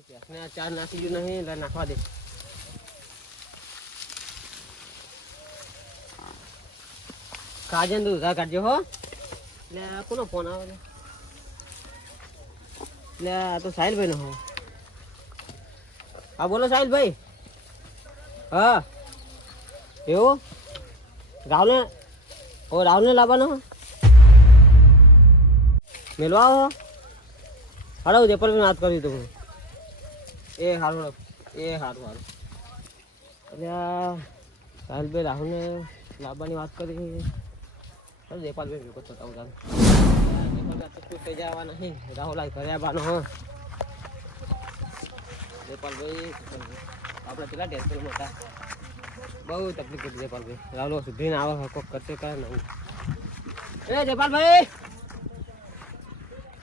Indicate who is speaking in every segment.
Speaker 1: આ ચાર નાખી ગયું નહીં એટલે નાખવા દે કાજે ને ઉધા કાઢજો હો. એટલે કોનો ફોન આવે છે એટલે આ તો સાહિલભાઈ નો હો. હા બોલો સાહિલભાઈ હા એવું રાહુલને ઓ રાહુલને લાવવાનો? મેળવા આવો હાલો જયપરભાઈ વાત કરી તું એ સારું એ સારું સારું આ સાહિલભાઈ રાહુલને લાવવાની વાત કરી. દેપાલભાઈ ભેગો થતા ચાલો. ખુશ થઈ જવા નહીં? રાહુલ આ ઘરે આવવાનો, હો. દેપાલભાઈ આપણે કેટલા ટેન્શન મોટા? બહુ તકલીફ હતી દેપાલભાઈ રાહુલ સુધીને આવે હકો કરશે કાંઈ નહીં એ જયપાલભાઈ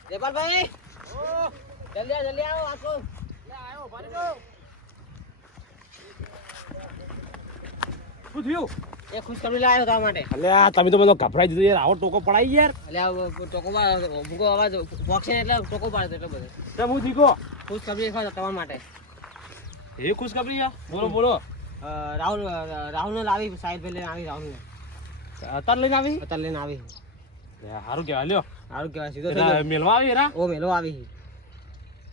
Speaker 1: દેપાલભાઈ જલ્દી જલ્દી આવો આખો
Speaker 2: શું થયું?
Speaker 1: એ ખુશખબરી લાવ્યો તારા માટે.
Speaker 2: અલે આ તમે તો બધો ગભરાઈ દીધો યાર. આવો ટોકો પડાઈ યાર.
Speaker 1: એટલે આ ટોકો પાડે ભૂકો અવાજ બોક્સે એટલે ટોકો પાડે એટલો બધો.
Speaker 2: તેમ હું દીકો
Speaker 1: ખુશખબરી ખાવ તમારા માટે.
Speaker 2: એ ખુશખબરી યાર. બોલો બોલો.
Speaker 1: રાહુલ રાહુલને લાવી સાહેબ લઈને આવી રાહુલ
Speaker 2: અત્યારે લઈને આવી?
Speaker 1: અત્યારે લઈને આવી.
Speaker 2: સારું કહેવાય લ્યો.
Speaker 1: સારું કહેવાય સીધો
Speaker 2: મેલવા આવી રા
Speaker 1: ઓ મેલો આવી.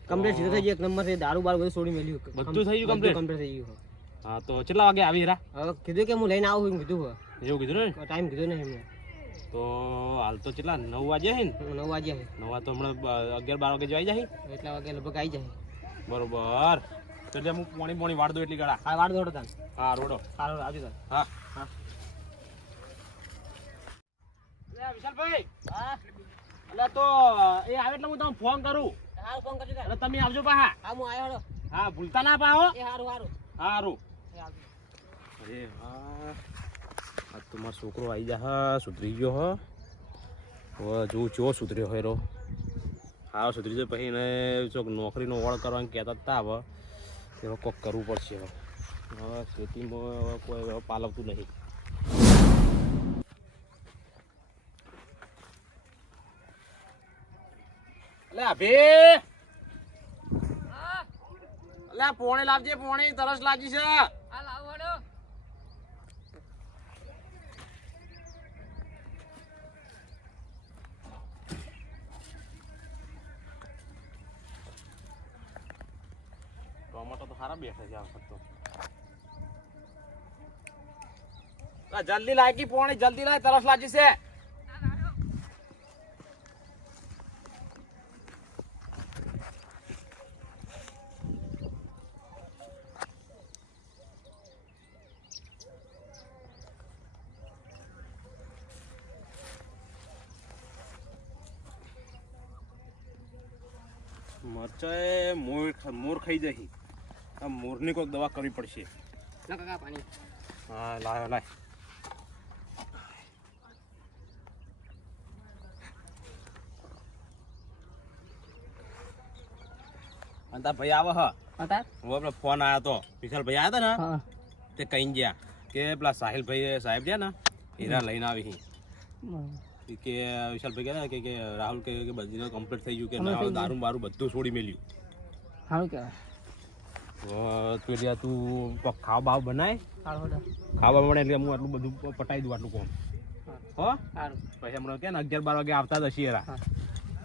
Speaker 1: કમ્પ્લીટ સીધો થઈ ગયો. એક નંબરથી દારૂ બાર બધું છોડી મેલ્યું.
Speaker 2: બધું થઈ ગયું કમ્પ્લીટ
Speaker 1: કમ્પ્લીટ થઈ ગયું.
Speaker 2: હા તો કેટલા વાગે આવી રા
Speaker 1: હવે કીધું કે હું લઈને આવું કીધું
Speaker 2: એવું કીધું ને?
Speaker 1: ટાઈમ કીધું નહીં એમને.
Speaker 2: તો હાલ તો કેટલા? નવ વાગે છે ને?
Speaker 1: નવ વાગ્યા છે
Speaker 2: નવ વાગે તો હમણાં અગિયાર બાર વાગે જવાઈ જાય
Speaker 1: એટલા વાગે લગભગ આવી જાય
Speaker 2: બરોબર. તો એટલે હું પોણી પોણી વાળ દઉં એટલી ગળા.
Speaker 1: હા વાળ દોડો તાન
Speaker 2: હા રોડો.
Speaker 1: સારું આવજો તાન
Speaker 2: હા.
Speaker 1: હા.
Speaker 2: વિશાલભાઈ.
Speaker 1: હા?
Speaker 2: એટલે તો એ આવે એટલે હું તમને ફોન કરું.
Speaker 1: સારું ફોન કરજો
Speaker 2: એટલે તમે આવજો પાહા.
Speaker 1: હા હું આવ્યો
Speaker 2: હા ભૂલતા ના પાહો.
Speaker 1: એ
Speaker 2: હારું
Speaker 1: હારું. હારું.
Speaker 2: અરે હા. આ તો છોકરો આવી જા હા સુધરી ગયો હો. હવે જો ચો સુધર્યો હોય રો. હા સુધરી જાય પછી એને ચોક નોકરીનો ઓળ કરવાનું કહેતા હતા હવે. એનો કોક કરવું પડશે હવે. ખેતીમાં કોઈ પાલવતું નહીં. અલે અભી અલે પોણી લાવજે પોણી. તરસ લાગી છે.
Speaker 1: હા લાવો હળો
Speaker 2: ટોમેટો તો સારા બેઠા છે આ વખત તો. આ જલ્દી લાગી પોણી. જલ્દી લાય તરસ લાગી છે. મરચાએ મોર મોર ખાઈ જાય આ મોરની કોઈક દવા કરવી પડશે.
Speaker 1: કાકા પાણી.
Speaker 2: હા લાયો લાય. ભાઈ આવે હ.
Speaker 1: હતા
Speaker 2: હું આપણે ફોન આવ્યો તો. વિશાલ ભાઈ આવ્યા હતા ને? તે કઈ ગયા કે પેલા સાહિલ ભાઈ સાહેબ ગયા ને હીરા લઈને આવી કે વિશાલભાઈ કહેતા કે કે રાહુલ કહે કે બધી કમ્પ્લીટ થઈ ગયું કે ના દારૂ બારું બધું છોડી મેલ્યું.
Speaker 1: સારું કહેવાય.
Speaker 2: હવે તું એટલે તું ખાવા બાવ બનાય? ખાવા બનાય એટલે હું આટલું બધું પટાઈ દઉં આટલું કોમ. હો. પછી હમણાં કે ને અગિયાર બાર વાગે આવતા જ હશી એરા.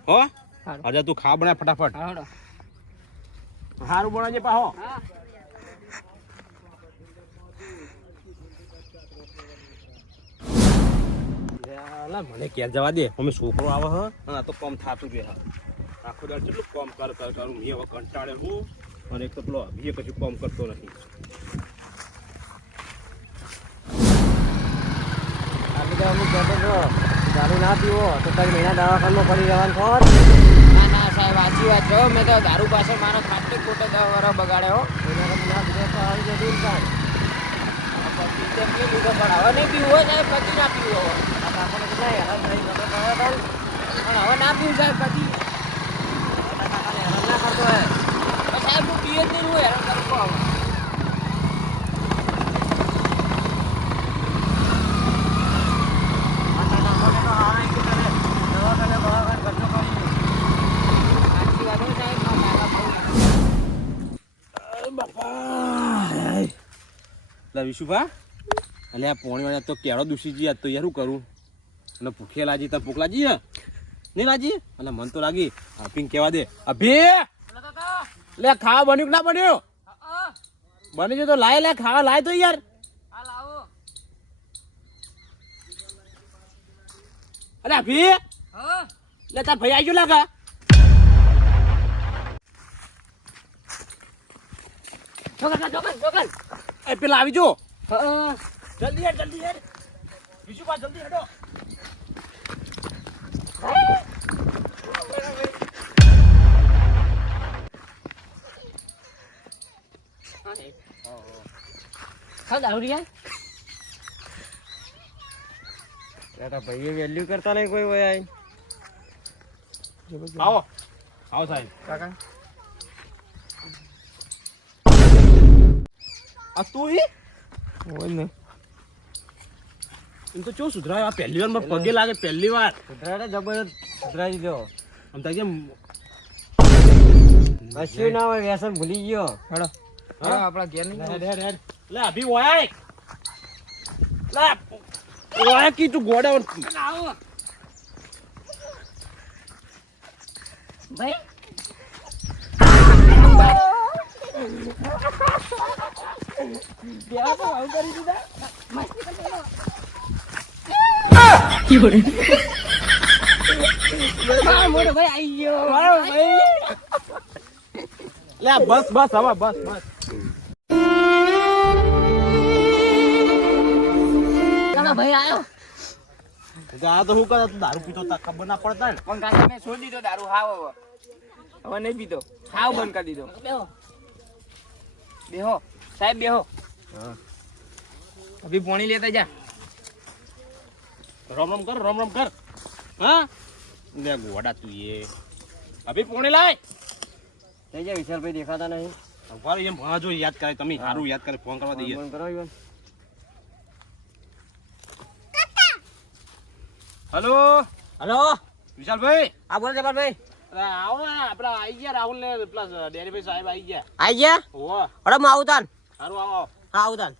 Speaker 1: હા. સારું
Speaker 2: તું ખાવા બનાય ફટાફટ. સારું બનાવજે પાહો.
Speaker 1: હા.
Speaker 2: અલા મને ક્યાં જવા દે. અમે છોકરો આવે હ અને તો કોમ થાતું જોઈએ આખો દાડ કેટલું કોમ કર કર કરું. મેં હવે કંટાળે હું અને એક તો પેલો અભિએ કશું કોમ કરતો નથી.
Speaker 1: અમુક કહેતો છો દારૂ ના પીવો તો કઈ મહિના દવાખાનામાં પડી રહેવાનું ખબર? ના ના સાહેબ સાચી વાત છે મેં તો દારૂ પાછળ મારો ખાટલી ખોટો દવા બગાડ્યો ના પીધો તો આવી જતું તેમ પીવું તો પણ હવે નહીં પીવું હોય સાહેબ કદી ના પીવું હવે આપણને કેટલા હેરાન થઈ ગયો પણ હવે ના પીવું સાહેબ કદી હેરાન ના કરતો હે સાહેબ હું પીએ જ નહીં હું હેરાન કરતો હવે là
Speaker 2: vì sao અને આ પોણી વાળા તો કેળો દૂષી જઈએ તો યાર શું કરું? અને ભૂખે લાજી તો ભૂખ લાજી નહીં લાજી અને મન તો લાગી. અભિંગ કહેવા દે? અભી લે ખાવા બન્યું કે ના બન્યું? બની ગયું તો લાય લે ખાવા લાય તો યાર. અરે અભી લે તાર ભાઈ આવી ગયો લાગા. એ પેલા આવી જો. જલ્દી હેડ જલ્દી હેડ. બીજું પા જલ્દી હેડો.
Speaker 1: તારા ભાઈએ વેલ્યુ કરતા નહીં કોઈ હોય આઈ.
Speaker 2: આવો. આવો સાહેબ.
Speaker 1: કાકા.
Speaker 2: આ તું ઈ?
Speaker 1: હોય ને.
Speaker 2: એમ તો ચો સુધરાય? આ પહેલી વાર મારા પગે લાગે પહેલી વાર.
Speaker 1: સુધરાય જબરદસ્ત સુધરાઈ ગયો.
Speaker 2: આમ થાય કેમ?
Speaker 1: કશું ના હોય વ્યસન ભૂલી ગયો. હેડો.
Speaker 2: હા?
Speaker 1: આપણા ઘેર
Speaker 2: નહીં હેડ હેડ. લે અભી ઓય લે ઓય કી તું ગોડા લે બસ બસ હવે બસ બસ. આ તો હું કરે? દારૂ પીતો તા ખબર ના પડતા ને?
Speaker 1: પણ કાકા મેં છોડી દીધો દારૂ હાવ હવે. હવે નહીં પીતો. હાવ બંધ કરી દીધો. બેહો. સાહેબ બેહો. અભી પોણી લેતા જા.
Speaker 2: રમ રમ કર રમ રમ કર. હા? ને ગોડા તું એ. અભી પોણી લાય.
Speaker 1: થઈ જાય વિશાલભાઈ દેખાતા નહીં?
Speaker 2: ઊભા એમ હા જો યાદ કરે તમે સારું યાદ કરે ફોન કરવા દઈએ.
Speaker 1: બંધ કરાવ્યો
Speaker 2: હલો?
Speaker 1: હલો?
Speaker 2: વિશાલભાઈ?
Speaker 1: આ બોલો જબરભાઈ
Speaker 2: આવો ને આપડા આઈ ગયા રાહુલ ને પ્લસ ડેરીભાઈ સાહેબ આઈ ગયા.
Speaker 1: આઈ ગયા?
Speaker 2: ઓહો
Speaker 1: હડો હું આવું તાન.
Speaker 2: સારું આવો.
Speaker 1: હા આવું તાન.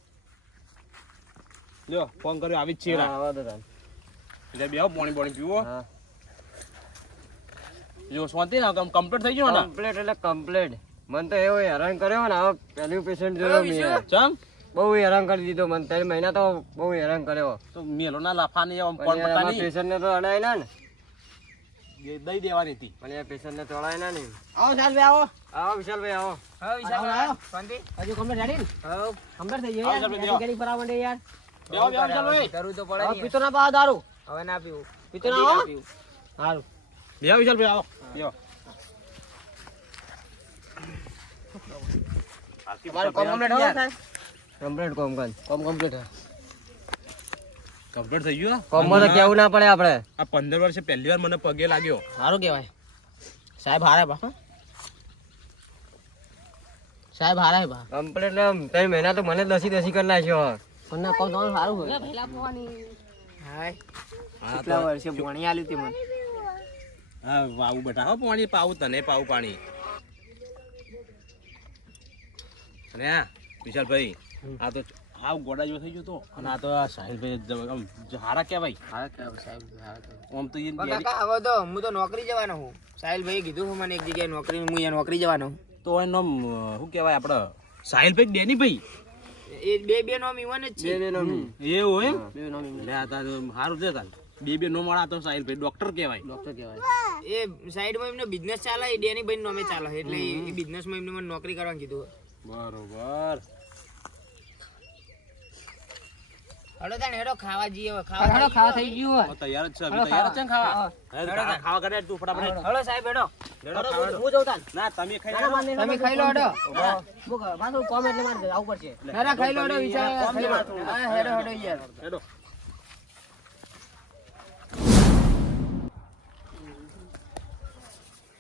Speaker 2: લ્યો ફોન કર્યો આવી જ છે.
Speaker 1: આવો તાન.
Speaker 2: એટલે બેહો પાણી પાણી પીવો. જો શાંતિ ને કમ્પ્લીટ થઈ ગયો ને?
Speaker 1: કમ્પ્લેટ એટલે કમ્પ્લીટ મને તો એવો હેરાન કર્યો ને હવે પેલું પેશન્ટ જોયો મેં.
Speaker 2: ચમ?
Speaker 1: બહુ હેરાન કરી દીધો મને. ત્રણ મહિના તો બહુ હેરાન કર્યો.
Speaker 2: તો મેલો ના લાફા ને આમ
Speaker 1: પણ પતા
Speaker 2: નહીં
Speaker 1: પેશન્ટ ને તો અડાય ના. ને
Speaker 2: દઈ દેવાની હતી.
Speaker 1: પણ એ પેશન્ટ ને તો અડાય ના ને
Speaker 2: આવો. ચાલ આવો.
Speaker 1: આવો વિશાલભાઈ આવો હજુ કમ્પ્લેટ રેડી હા કમ્પ્લેટ થઈ
Speaker 2: ગયો યાર.
Speaker 1: ગાડી ભરાવા માંડે યાર.
Speaker 2: બેહો બેહો વિશાલભાઈ.
Speaker 1: કરું તો પડે પીતો ના પાવ દારૂ. હવે ના પીવું. પીતો ના હો હારું.
Speaker 2: બેહો વિશાલભાઈ આવો. બેહો
Speaker 1: કોમ કમ્પ્લીટ હો કમ્પ્લીટ કોમ કોમ કમ્પ્લીટ
Speaker 2: કમ્પ્લીટ થઈ ગયું
Speaker 1: કોમ તો કેવું ના પડે આપણે?
Speaker 2: આ પંદર વર્ષે પહેલી વાર મને પગે લાગ્યો.
Speaker 1: સારું કહેવાય. સાહેબ હારે બા. સાહેબ હારે બા. કમ્પ્લીટ ત્રણ મહિના તો મને દસી દસી કરી નાખ્યો મને કહું તમારું સારું હોય. હાય. કેટલા વર્ષે ભણી આલ્યું તે મને?
Speaker 2: હા વાવું બેટા હો પાણી પાવું તને પાવું પાણી. અને આ વિશાલભાઈ આ તો હાવ ગોડા જેવો થઈ ગયો તો. અને આ તો આ સાહિલભાઈ હારા કહેવાય.
Speaker 1: હારા કહેવાય સાહેબ
Speaker 2: આમ તો એ
Speaker 1: કાકા હવે તો હું તો નોકરી જવાનો હું સાહિલભાઈ કીધું મને એક જગ્યાએ નોકરી હું અહીંયા નોકરી જવાનો
Speaker 2: તો એનો શું કહેવાય આપણે? સાહિલભાઈ ડેની ભાઈ
Speaker 1: એ બે બે નોમ ઈવન જ છે. બે બે નોમ.
Speaker 2: એવું એમ?
Speaker 1: બે નોમ
Speaker 2: લે આ તાર સારું છે તાર. બે બે નો મળા તો સાહિલભાઈ ડોક્ટર કહેવાય.
Speaker 1: ડોક્ટર કહેવાય. એ સાઈડમાં એમનો બિઝનેસ ચાલે એ ડેની ભાઈ નોમે ચાલે. એટલે એ બિઝનેસમાં એમને મને નોકરી કરવાનું કીધું.
Speaker 2: બરોબર.
Speaker 1: હડો તાણ હેડો ખાવા જઈએ ખાવા હેડો ખાવા થઈ ગયું
Speaker 2: તૈયાર જ છે. તૈયાર જ છે ખાવા? ખાવા કરે તું ફટાફટ.
Speaker 1: હડો સાહેબ હેડો. હું જઉં તાન.
Speaker 2: ના તમે ખાઈ લો
Speaker 1: તમે ખાઈ લો હેડો. પાછું કોમ એટલે મારે આવું પડશે. ના ના ખાઈ લો હેડો વિચાર ખાઈ લો. હેડો હેડો યાર.
Speaker 2: હેડો.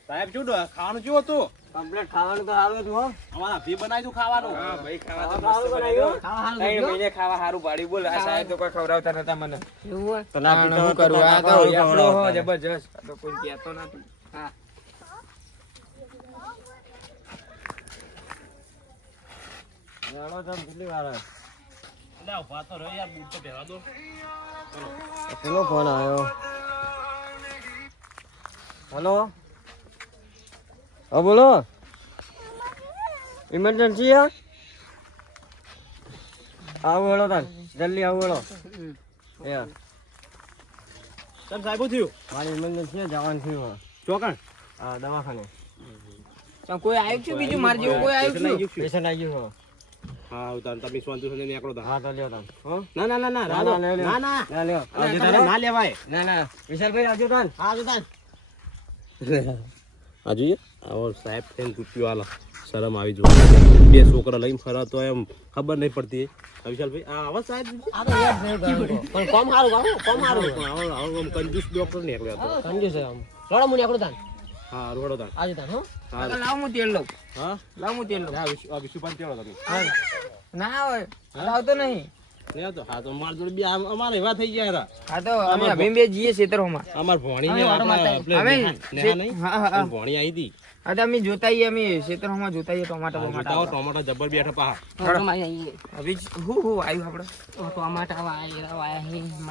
Speaker 2: સાહેબ શું ખાવાનું શું હતું?
Speaker 1: કમ્પ્લીટ ખાવાનું તો સારું હતું હો.
Speaker 2: અમારા ભી બનાવી દઉં ખાવાનું
Speaker 1: ભાઈ ખાવા તો સારું બનાવ્યું. ખાવા સારું મહિને ખાવા સારું પાડી બોલ આ સાહેબ તો કોઈ ખવડાવતા નતા મને. એવું
Speaker 2: તો ના પીતો
Speaker 1: કરું આ તો આપણો જબરજસ્ત. તો કોઈ કહેતો નથી. હા. જાણો તમે કેટલી વાર
Speaker 2: અલે ઊભા તો રહો યાર બૂટ તો પહેરવા દો.
Speaker 3: પેલો ફોન આવ્યો. હલો? હા બોલો. ઇમરજન્સી હે? આવો હેડો તાર. જલ્દી આવો હેડો એ
Speaker 2: તમ સાહેબ થયું?
Speaker 3: મારી ઇમરજન્સી જવાનું થયું
Speaker 2: ચોકણ?
Speaker 3: હા દવાખાને.
Speaker 4: કોઈ આવ્યું છે બીજું? મારે જેવું કોઈ આવ્યું છે.
Speaker 3: પેશન્ટ આવી ગયું
Speaker 2: હા ઉતાર. તમે શાંતિ સાથે નીકળો તા.
Speaker 3: હા તો લ્યો તાન
Speaker 2: ના ના ના ના
Speaker 3: ના, ના, લે, લે.
Speaker 2: ના ના.
Speaker 3: ના લ્યો. આવજો
Speaker 2: તારે? ના લેવાય.
Speaker 3: ના ના. વિશાલભાઈ આવજો તાન.
Speaker 2: હા તાન. આ આવો સાહેબ થઈને રૂપિયો આલો શરમ આવી જો બે છોકરા લઈને ફરાતો એમ ખબર નહીં પડતી. વિશાલભાઈ આ આવા સાહેબ.
Speaker 3: પણ કોમ સારું કામ કોમ
Speaker 2: આવો આવો આવો કંજૂસ ડોક્ટર નીકળ્યા તો
Speaker 3: સમજ્યું આમ. રોડો મુની આપણું તાન.
Speaker 2: હા રોડો તાન.
Speaker 3: આવજો તાન હા?
Speaker 4: લાવ હું તેલ લઉં.
Speaker 2: હા?
Speaker 4: લાવ હું તેલ લઉં.
Speaker 2: હા વિશુભાઈ તેલ તમે. તમે
Speaker 4: ના હોય લાવતો નહીં.
Speaker 2: નહીં આવતો? હા તો માર જોડે બે અમારે એવા થઈ ગયા હતા.
Speaker 4: હા તો અમે અભિન બે જઈએ ખેતરોમાં.
Speaker 2: અમાર ભોણી પેલે
Speaker 4: અમે હા, હા, હા.
Speaker 2: એ ભોણી આવી હતી.
Speaker 4: હા તો અમે ટમાટા હું હું આવ્યું આપણે?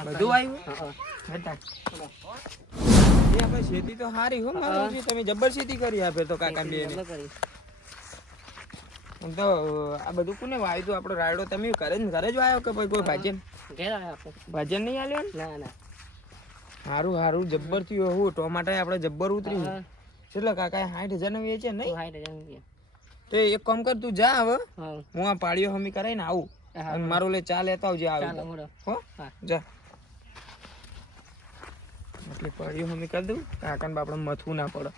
Speaker 4: બધું આવ્યું હતા. આપણે ખેતી તો સારી હો. તમે જબર ખેતી કરી આપે તો કાકા બે તો આ બધું કોને વાવ્યું તું આપણો રાયડો તમે ઘરે જ ઘરે જ વાયો કે ભાઈ કોઈ ભાજન ભાજન નહીં આલ્યો ને સારું સારું જબ્બર થયું હું ટોમાટા આપણે જબ્બર ઉતર્યું કેટલા કાકા સાઠ હજારનું વેચે નહીં? તો એક કામ કર તું જા હવે. હું. આ પાડીઓ હમી કરાઈને આવું. અને મારું લે ચા લેતા આવજે આવે હો? જા. એટલે પાડીઓ હમી કરી દઉં. કાકાને બાપડે મથવું ના પડે.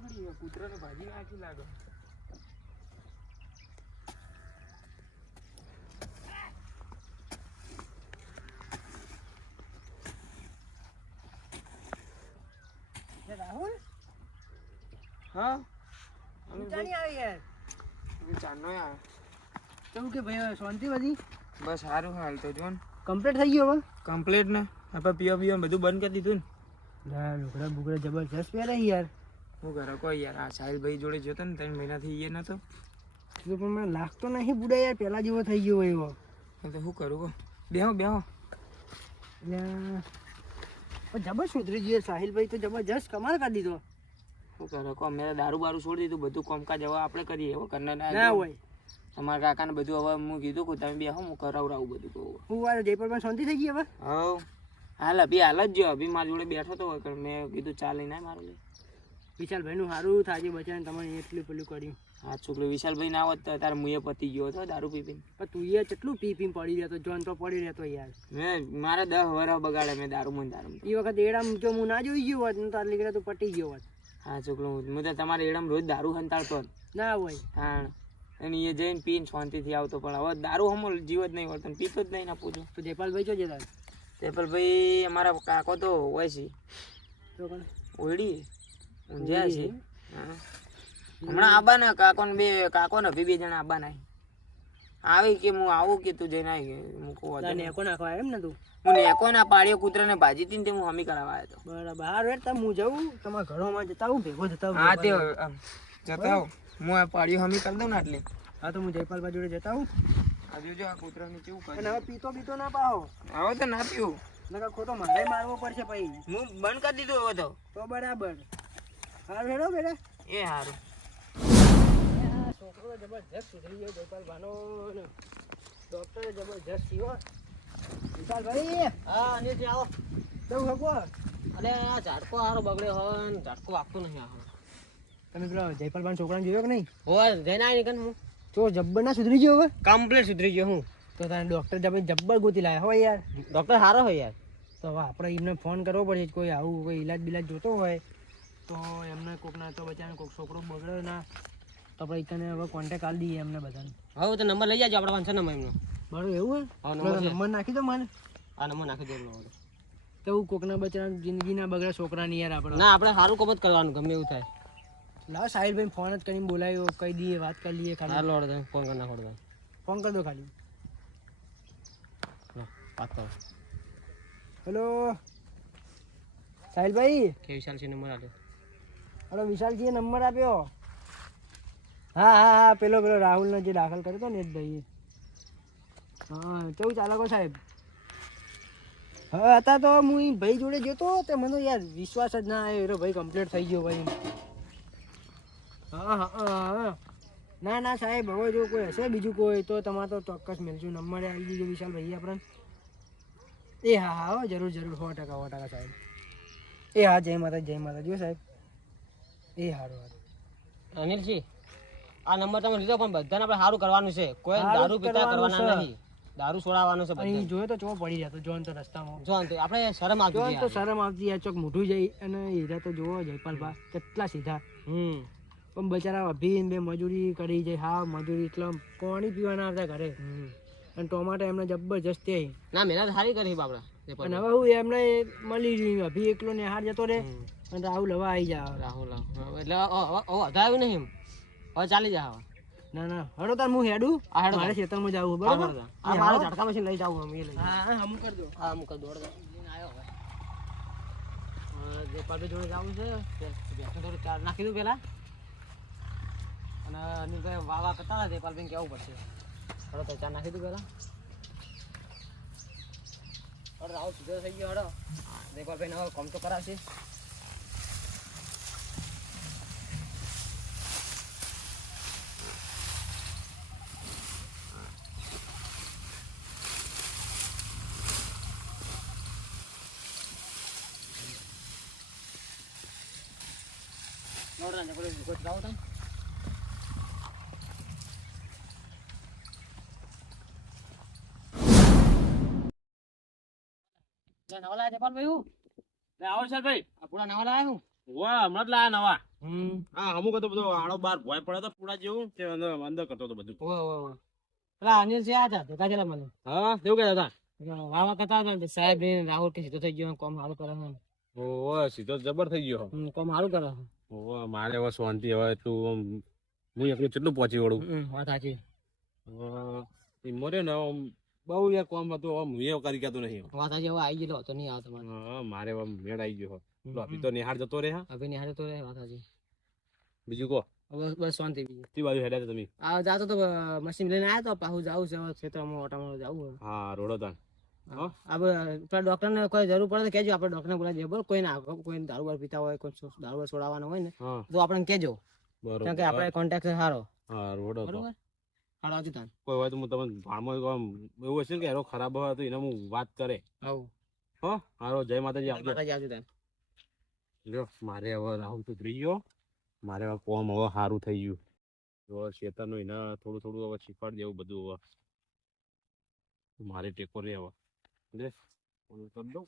Speaker 4: તો જબ્બર બગડી કૂતરાને ભાજી નાખી લાગે હા અમે ભાઈ- અમે ચાંદનો આવ્યો. બસ સારું હાલ તો જો ને
Speaker 3: કમ્પ્લીટ થઈ ગયો હવે?
Speaker 4: કમ્પ્લીટ ને? આપણે પીવા પીવા બધું બંધ કરી દીધું ને
Speaker 3: ના લુગડા બુગડા જબરજસ્ત પહેરે યાર
Speaker 4: હું ઘરે કોઈ યાર આ સાહિલભાઈ જોડે જોતો ને ત્રણ મહિનાથી એ નતો
Speaker 3: તો. પણ મને લાગતો નહીં બુડા યાર પહેલા જેવો થઈ ગયો એવો.
Speaker 4: તો શું કરું કહો? બેહો બેહો.
Speaker 3: એટલે જબર સુધરી ગયો સાહિલભાઈ તો જબરજસ્ત કમાલ કરી દીધો.
Speaker 4: શું કરો કહો મેં દારૂ બારૂ છોડી દીધું બધું કોમકાજ હવે આપણે કરીએ. હવે કરનાર
Speaker 3: ના હોય.
Speaker 4: તમારા કાકાને બધું હવે હું કીધું કે તમે બેહો હું કરાવડાવું બધું કહું
Speaker 3: હું વાર જયપુરમાં શાંતિ થઈ ગઈ હવે?
Speaker 4: હા હાલ અભી હાલ જ જો. અભી મારી જોડે બેઠો તો હોય મેં કીધું ચાલી ના મારું લે
Speaker 3: વિશાલભાઈનું સારું થાય બચાને તમારે એટલું પેલું કર્યું.
Speaker 4: હા છોકરો વિશાલભાઈ ના હોત તો તારે મુએ પતી ગયો હતો દારૂ પી પીને
Speaker 3: પણ તું એ કેટલું પી પી પડી રહેતો જોન તો પડી રહેતો યાર.
Speaker 4: મેં મારા દસ વરસ બગાડે મેં દારૂ મને દારૂ
Speaker 3: એ વખત એડામ જો હું ના જોઈ ગયો હોત ને તો આટલી તો પટી ગયો હોત.
Speaker 4: હા છોકરો હું તો તમારે એડમ રોજ દારૂ હંતાડતો હતો.
Speaker 3: ના હોય.
Speaker 4: હા અને એ જઈને પીને શાંતિથી આવતો પણ હવે દારૂ હમો જીવ જ નહીં વર્તન પીતો જ નહીં ના પૂછું
Speaker 3: તો જયપાલભાઈ જો જતા?
Speaker 4: ભાઈ અમારા કાકો તો હોય છે.
Speaker 3: તો
Speaker 4: ઊંઝ્યા છે? હા. હમણાં આબાના કાકો ને બે કાકો ને બે જણા આબાના આવી કે હું આવું કે તું જઈને આવી મૂકવો
Speaker 3: એકો નાખવા એમ ને તું?
Speaker 4: હું નેકો ના પાડ્યો કૂતરાને ભાજી હતી ને તે હું હમી કરાવવા આવ્યો હતો.
Speaker 3: બરાબર. હાર વેટ તમે હું જઉં તમારા ઘરોમાં જતા હું ભેગો જતા
Speaker 4: હા તે જતા હું હું આ પાડ્યો હમી કરી દઉં ને એટલે
Speaker 3: હા તો હું જયપાલભાઈ જોડે જતા આવું.
Speaker 4: હજુ જો આ કૂતરાને કેવું કરે.
Speaker 3: હવે પીતો પીતો ના પાહો.
Speaker 4: આવો તો ના પીવું.
Speaker 3: નકર ખોટો મને મારવો પડશે પછી.
Speaker 4: હું બંધ કરી દીધું હવે તો.
Speaker 3: તો બરાબર. હાર હેડો બેટા.
Speaker 4: એ સારું
Speaker 3: છોકરો જબરજસ્ત સુધરી ગયો જયપાલભાઈનો ને. જબરજસ્ત થયો. વિશાલભાઈ
Speaker 1: હા અનિલજી આવો.
Speaker 3: કેવું હગવો
Speaker 1: અરે આ ઝાડકો હારો બગડ્યો હોય ને ઝાડકો વાગતો નહીં આ
Speaker 3: તમે પેલો જયપાલભાઈ છોકરાને જોયો કે નહીં?
Speaker 1: હોય જઈને આવી નીકળ હું.
Speaker 3: તો જબ્બર ના સુધરી ગયો હવે?
Speaker 1: કમ્પ્લીટ સુધરી ગયો હું.
Speaker 3: તો તને ડોક્ટર જબર જબ્બર ગોતી લાયા હોય યાર.
Speaker 1: ડૉક્ટર સારો હોય યાર.
Speaker 3: તો હવે આપણે એમને ફોન કરવો પડશે કોઈ આવું કોઈ ઈલાજ બિલાજ જોતો હોય. તો એમને કોકના તો બચારાને કોક છોકરો બગડ્યો ના તો આપણે એકને હવે કોન્ટેક આલી દઈએ એમને બધાને.
Speaker 1: હવે તો નંબર લઈ જાજો આપણા પાસે નંબર એમનો.
Speaker 3: બરાબર એવું
Speaker 1: હા,
Speaker 3: હોય
Speaker 1: નંબર છે.
Speaker 3: નંબર નાખી દો મને.
Speaker 1: આ નંબર નાખી દો એમનો હવે.
Speaker 3: તો હું કોકના બચારા જિંદગી ના બગડે છોકરાની યાર આપણે
Speaker 1: ના આપણે સારું કમ જ કરવાનું ગમે એવું થાય.
Speaker 3: લાવ સાહિલભાઈ ફોન જ કરીને બોલાવ્યો કહી દઈએ વાત કરી લઈએ ખાલી.
Speaker 1: સારું લોડ ફોન કરી નાખો તમે.
Speaker 3: ફોન કરી દો ખાલી.
Speaker 1: વાત કરો.
Speaker 3: હેલો સાહિલભાઈ?
Speaker 1: કે વિશાલ છે નંબર આલ્યો
Speaker 3: હલો વિશાલજીએ નંબર આપ્યો. હા હા હા, પેલો પેલો રાહુલનો જે દાખલ કર્યો હતો ને જ ભાઈ હા, કેવું ચાલકો સાહેબ? હા હતા તો હું ભાઈ જોડે જતો તે મને યાર વિશ્વાસ જ ના આવ્યો એરો ભાઈ કમ્પ્લીટ થઈ ગયો ભાઈ હા હા હા ના ના, સાહેબ, હવે જો કોઈ હશે બીજું કોઈ, તો તમારે તો ચોક્કસ મળશું નંબર આવી દીધો વિશાલ ભાઈ આપણને એ હા હા, હો, જરૂર જરૂર, સો ટકા સો ટકા, સાહેબ. એ હા, જય માતા જય માતા જો સાહેબ. એ હારું હારું.
Speaker 1: અનિલજી આ નંબર તમે લીધો પણ બધાને આપણે સારું કરવાનું છે. કોઈ દારૂ પીતા
Speaker 3: કરવાના.
Speaker 1: નહીં. દારૂ છોડાવવાનો છે બધા
Speaker 3: જોયે તો ચો પડી જતો જોન તો રસ્તામાં.
Speaker 1: જોન તો આપણે શરમ આવતી
Speaker 3: જોન તો શરમ આવતી આ ચોક મોઢું જઈ અને હીરા તો જોવો જયપાલભા કેટલા સીધા.
Speaker 1: હમ.
Speaker 3: પણ બચારા અભિન બે મજૂરી કરી જાય હા મજૂરી એટલે પાણી પીવાના આવતા ઘરે. અને ટોમાટો એમને જબરજસ્ત તે
Speaker 1: ના મહેનત સારી કરી બાપડા.
Speaker 3: અને. હવે હું એમને મળી રહ્યું અભી એકલો નિહાર જતો રે. અને રાહુલ હવે આવી જાવ.
Speaker 1: રાહુલ એટલે હવે નહીં હવે ચાલી જા
Speaker 3: ના ના. હડો તાર હું હેડું.
Speaker 1: આ હેડો
Speaker 3: મારે ખેતરમાં જવું બરાબર.
Speaker 1: આ મારો ઝટકા મશીન લઈ જાવું અમે લઈ
Speaker 3: હા હા હમ કરજો હા
Speaker 1: હા કરજો દોડ આવ્યો હવે. ગોપાલભાઈ જોડે જવું છે. બેઠો થોડું ચાર નાખી દઉં પેલા અને અનિલભાઈ વાવા કરતા હતા બેન કેવું પડશે. હડો તો ચાર નાખી દઉં પેલા હડો રાહુલ સીધો થઈ ગયો હડો. દેપાલભાઈ હવે કોમ તો કરાવશે. ನೋಡ್ರಿ ಗೊತ್ತಾವತ್ತ નવા લાયા
Speaker 2: દેપાલ અમુક હતો બધો આડો બાર ભોય પડે તો પૂરા જેવું અંદર કરતો હતો બધું
Speaker 1: ઓહ ઓહ પેલા અનિલ છે આ હતા કાજેલા મને
Speaker 2: હા તેવું કહેતા હતા
Speaker 1: વાવા કરતા સાહેબ રાહુલ કે સીધો થઈ ગયો કોમ હાલ કરવાનું
Speaker 2: ઓહ સીધો જબર થઈ ગયો.
Speaker 1: કોમ હાલ કરે.
Speaker 2: મારે હવે શાંતિ હવે એટલું આમ હું એકલું કેટલું પહોંચી વળું?
Speaker 1: વાત સાચી.
Speaker 2: એ મર્યો ને બહુ યાર કોમ હતું આમ એ કરી ગયો નહીં.
Speaker 1: વાત સાચી હવે આવી ગયો તો નહીં આવતો તમારે
Speaker 2: હા, મારે હવે મેળ આવી ગયો. અભી તો નિહાળ જતો રહે હા.
Speaker 1: અભી નિહાળે જતો રે વાત સાચી.
Speaker 2: બીજું કહો.
Speaker 1: બસ બસ શાંતિ બીજું.
Speaker 2: તી બાજુ હેડ્યા તમે?
Speaker 1: આ જાતો તો મશીન લઈને આવ્યા તો પાછું જાવું છે ખેતરમાં ઓટામાં જાવું
Speaker 2: હા રોડો હા?
Speaker 1: આપણે ડોક્ટર ને કોઈ જરૂર પડે તો કેજો આપણે ડોક્ટર ને બોલાવી દઈએ બોલ. કોઈ ના કોઈ દારૂ બાર પીતા હોય કોઈ દારૂ બાર છોડાવવાનો હોય ને તો આપણે કેજો
Speaker 2: બરોબર.
Speaker 1: કારણ કે આપણે કોન્ટેક્ટ સારો બરોબર? હાલો તાન.
Speaker 2: કોઈ હોય તો હું તમને ભાણમાં એવું હશે ને કે એનો ખરાબ હોય તો એને હું વાત કરે. હો હારો જય માતાજી આવજો.
Speaker 1: માતાજી તાન.
Speaker 2: લ્યો મારે હવે રાહુલ સુધરી ગયો. મારે હવે કોમ હવે સારું થઈ ગયું. હવે શેતરનું એના થોડું થોડું હવે શીખવાડી દેવું બધું હવે. મારે ટેકો રે હવે. લે ઓલું કરી દઉં